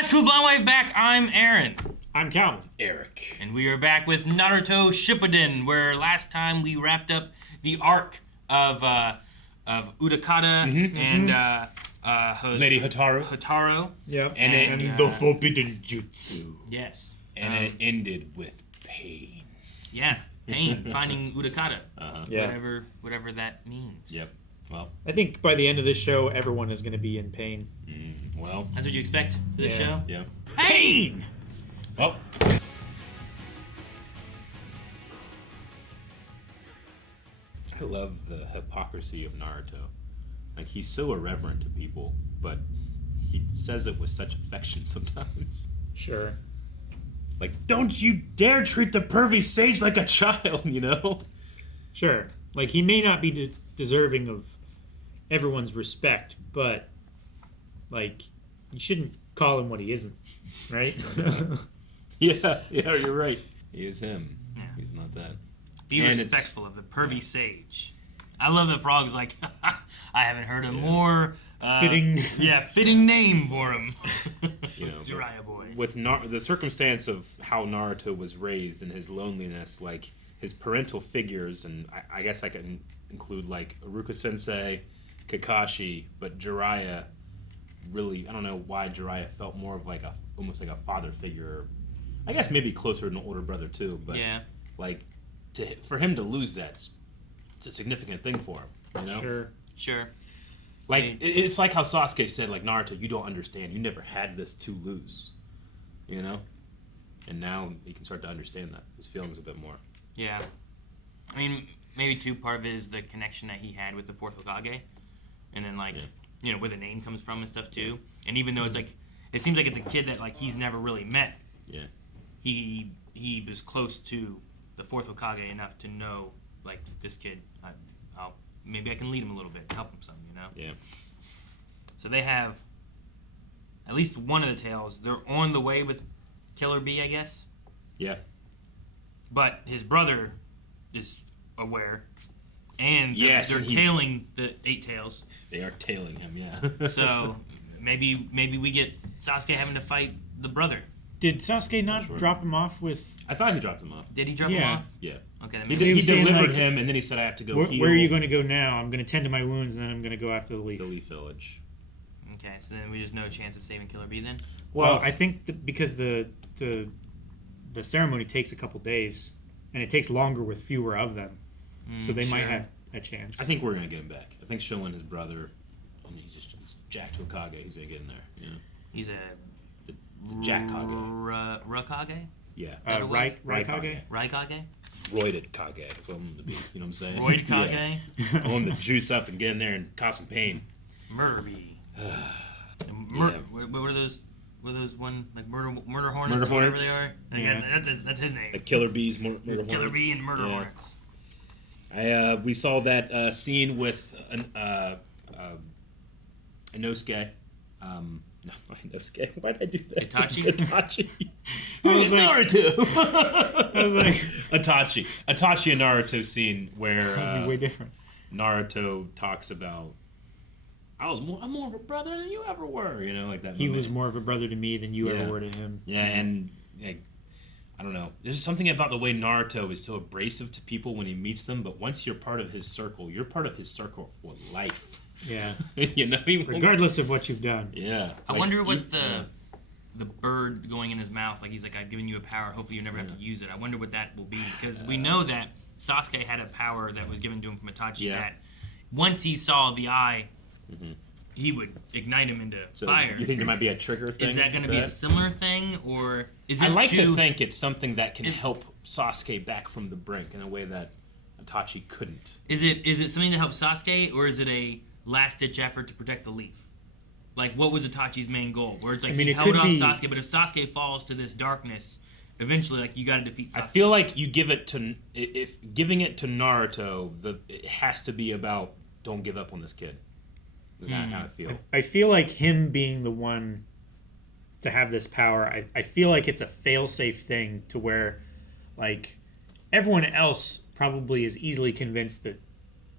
guys, Cool Blind Wave back. I'm Aaron. I'm Calvin. Eric. And we are back with Naruto Shippuden, where last time we wrapped up the arc of Utakata and Lady Hotaru. Hotaru. Yep. And the Forbidden Jutsu. Yes. And it ended with pain. Yeah, pain, finding Utakata. Yeah. Whatever that means. Yep. Well, I think by the end of this show, everyone is going to be in pain. well. That's what you expect for this show? Yeah. Pain! Well. I love the hypocrisy of Naruto. Like, he's so irreverent to people, but he says it with such affection sometimes. Sure. Like, don't you dare treat the pervy sage like a child, you know? Sure. Like, he may not be deserving of everyone's respect, but, like, you shouldn't call him what he isn't, right? Yeah, you're right. He is him. Yeah. He's not that. Be And respectful of the pervy sage. I love that Frog's like, I haven't heard a more Fitting. fitting name for him. You know, Jiraiya boy. with the circumstance of how Naruto was raised and his loneliness, like his parental figures, and I guess I can include like Iruka Sensei, Kakashi, but Jiraiya really, I don't know why Jiraiya felt more of like almost like a father figure. I guess maybe closer to an older brother too, but Yeah. like for him to lose that, it's a significant thing for him. You know? Sure. Like, it's like how Sasuke said, like, Naruto, you don't understand. You never had this to lose. You know? And now he can start to understand that. His feelings a bit more. Yeah. I mean, maybe too, part of it is the connection that he had with the fourth Hokage. And then, like, you know, where the name comes from and stuff, too. And even though it's like, it seems like it's a kid that, like, he's never really met. Yeah. He was close to the fourth Hokage enough to know, like, this kid, maybe I can lead him a little bit, help him some, you know? Yeah. So they have at least one of the tails. They're on the way with Killer Bee, I guess. Yeah. But his brother is aware. And Yes, they're and tailing the 8 tails. They are tailing him, yeah. So maybe we get Sasuke having to fight the brother. Did Sasuke not drop him off with... I thought he dropped him off. Did he drop him off? Yeah. Okay, that He, makes he was saying, delivered like, him, and then he said, I have to go heal Where are you going to go now? I'm going to tend to my wounds, and then I'm going to go after the leaf. the Leaf Village. Okay, so then we just no chance of saving Killer Bee then? Well, I think because the ceremony takes a couple days, and it takes longer with fewer of them, so they might have a chance. I think we're going to get him back. I think showing his brother, I mean, he's jacked Hokage. He's going to get in there. You know? He's a The Jack Kage. Rakage? Yeah. Raikage? Raikage? Roided Kage. That's what I'm going to be. You know what I'm saying? Roid Kage? Yeah. I want him to juice up and get in there and cause some pain. Murder Bee. What are those? What are those one like murder hornets? Murder or whatever hornets. they are. Yeah. That's his name. Like Killer Bees, Murder There's Hornets. Killer Bee and Murder Hornets. We saw that scene with Inosuke. No, Inosuke. Why did I do that? Itachi? Itachi. I was like- Naruto. I was like... Itachi and Naruto scene where That'd be way different. Naruto talks about I'm more of a brother than you ever were. You know, like that. He moment. was more of a brother to me than you ever were to him. Yeah, and like, I don't know. There's just something about the way Naruto is so abrasive to people when he meets them, but once you're part of his circle, you're part of his circle for life. Yeah. You know, Regardless of what you've done. Yeah. I wonder what the bird going in his mouth, like he's like, I've given you a power, hopefully you never have to use it. I wonder what that will be, because we know that Sasuke had a power that was given to him from Itachi that once he saw the eye, he would ignite him into fire. You think there might be a trigger thing? Is that going to be a similar thing, or is I this like to think it's something that can help Sasuke back from the brink in a way that Itachi couldn't. Is it something to help Sasuke, or is it a last-ditch effort to protect the leaf? Like, what was Itachi's main goal? Where it's like, he held off Sasuke, but if Sasuke falls to this darkness, eventually, like, you got to defeat Sasuke. I feel like you give it to... If giving it to Naruto, it has to be about, don't give up on this kid. That's kind of how I feel. I feel like him being the one to have this power, I feel like it's a fail-safe thing to where, like, everyone else probably is easily convinced that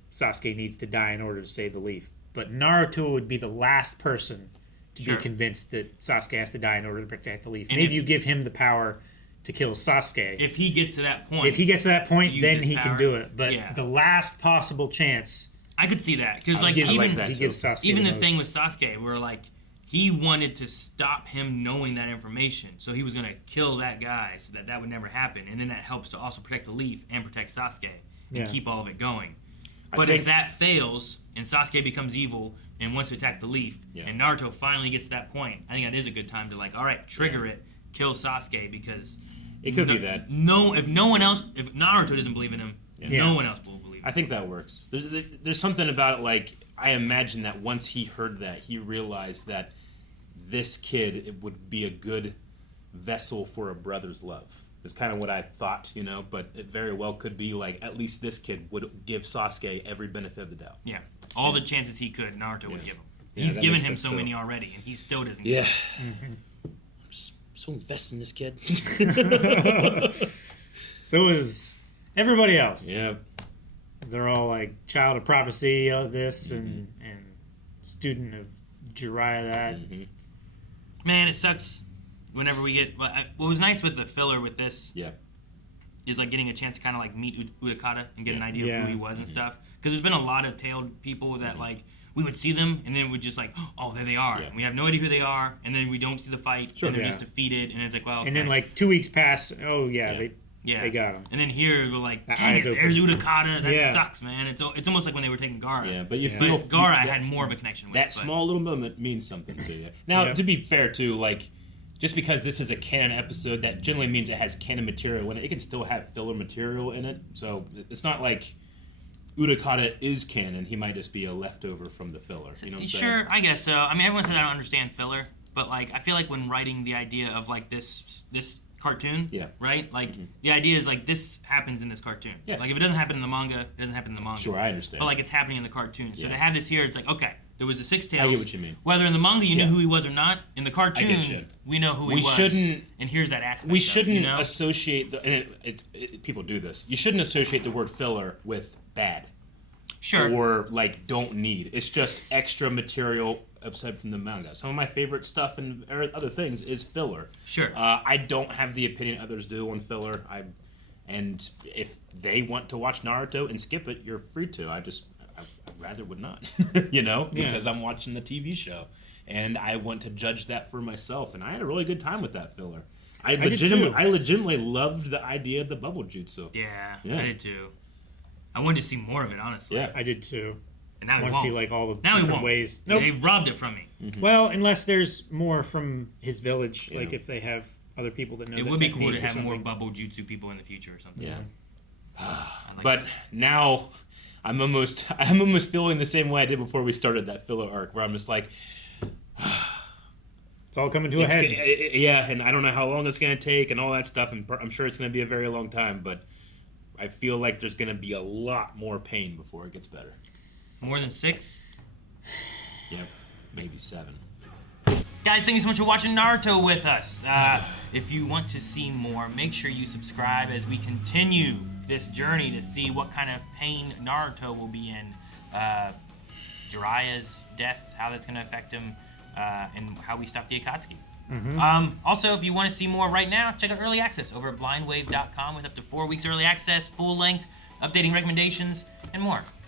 Sasuke needs to die in order to save the leaf. But Naruto would be the last person to Sure. be convinced that Sasuke has to die in order to protect the leaf. And Maybe if- you give him the power to kill Sasuke. If he gets to that point, If he gets to that point, use then his he power. can do it. But Yeah. the last possible chance, I could see that because like gives, I even like that he too. gives Sasuke even the most. thing with Sasuke, where like he wanted to stop him knowing that information, so he was gonna kill that guy so that that would never happen, and then that helps to also protect the leaf and protect Sasuke and Yeah. keep all of it going. I But think- if that fails and Sasuke becomes evil and wants to attack the leaf, Yeah. and Naruto finally gets to that point, I think that is a good time to like, all right, trigger it, kill Sasuke because It could be that. if Naruto doesn't believe in him, Yeah. no one else will believe. I think that works. There's something about it, like, I imagine that once he heard that, he realized that this kid it would be a good vessel for a brother's love. Is kind of what I thought, but it very well could be like at least this kid would give Sasuke every benefit of the doubt. Yeah, all the chances he could, Naruto would give him. Yeah, He's that given makes him sense, so too. many already, and he still doesn't. Yeah. Give him. So invested in this kid. so is everybody else. Yeah. They're all like child of prophecy of this and student of Jiraiya that. Man, it sucks. Whenever we get what was nice with the filler with this Yeah. is like getting a chance to kind of like meet Utakata and get an idea Yeah. of who he was and stuff. Because there's been a lot of tailed people that like we would see them and then we'd just like, oh, there they are. Yeah. And we have no idea who they are, and then we don't see the fight, Sure. and they're Yeah. just defeated, and it's like, well, okay. And then like 2 weeks pass. Oh yeah, Yeah. they got him. And then here we're like, That dang eye's it, open. there's Utakata. That Yeah. sucks, man. It's almost like when they were taking Gaara. Yeah, but you Yeah. feel But Gaara I that, had more of a connection with. that but- small little moment means something to you. Now, Yeah. to be fair, too, like just because this is a canon episode, that generally means it has canon material in it. It can still have filler material in it, so it's not like Utakata is canon. He might just be a leftover from the filler. You know what I'm saying? Sure, I guess so. I mean, everyone says I don't understand filler, but like I feel like when writing the idea of like this cartoon, Yeah. right? Like the idea is like this happens in this cartoon. Yeah. Like if it doesn't happen in the manga, it doesn't happen in the manga. Sure, I understand. But like it's happening in the cartoon. So Yeah. to have this here, it's like okay, there was a Six Tails. I get what you mean. Whether in the manga you Yeah. knew who he was or not, in the cartoon you. we know who he We was. shouldn't- And here's that aspect. We of it, shouldn't you know? associate and people do this. You shouldn't associate the word filler with bad Sure. or like don't need. It's just extra material aside from the manga. Some of my favorite stuff and other things is filler. Sure. I don't have the opinion others do on filler. And if they want to watch Naruto and skip it, you're free to. I rather would not, because I'm watching the TV show, and I want to judge that for myself. And I had a really good time with that filler. I did too. legitimately loved the idea of the bubble jutsu. yeah, Yeah. I did too. I wanted to see more of it, honestly. Yeah. I did too. And now I we want won't. to see like all the now we different won't. ways. They robbed it from me. Well, unless there's more from his village, Yeah. like if they have other people that know. It the would be cool to technique or have more something. bubble jutsu people in the future or something. Yeah. I like But that. now I'm almost feeling the same way I did before we started that filler arc, where I'm just like, It's all coming to a it's head. yeah, and I don't know how long it's going to take and all that stuff, and I'm sure it's going to be a very long time, but I feel like there's going to be a lot more pain before it gets better. More than 6? Yep, maybe 7. Guys, thank you so much for watching Naruto with us. If you want to see more, make sure you subscribe as we continue this journey to see what kind of pain Naruto will be in. Jiraiya's death, how that's going to affect him, and how we stop the Akatsuki. Also, if you want to see more right now, check out Early Access over at blindwave.com with up to 4 weeks early access, full length, updating recommendations, and more.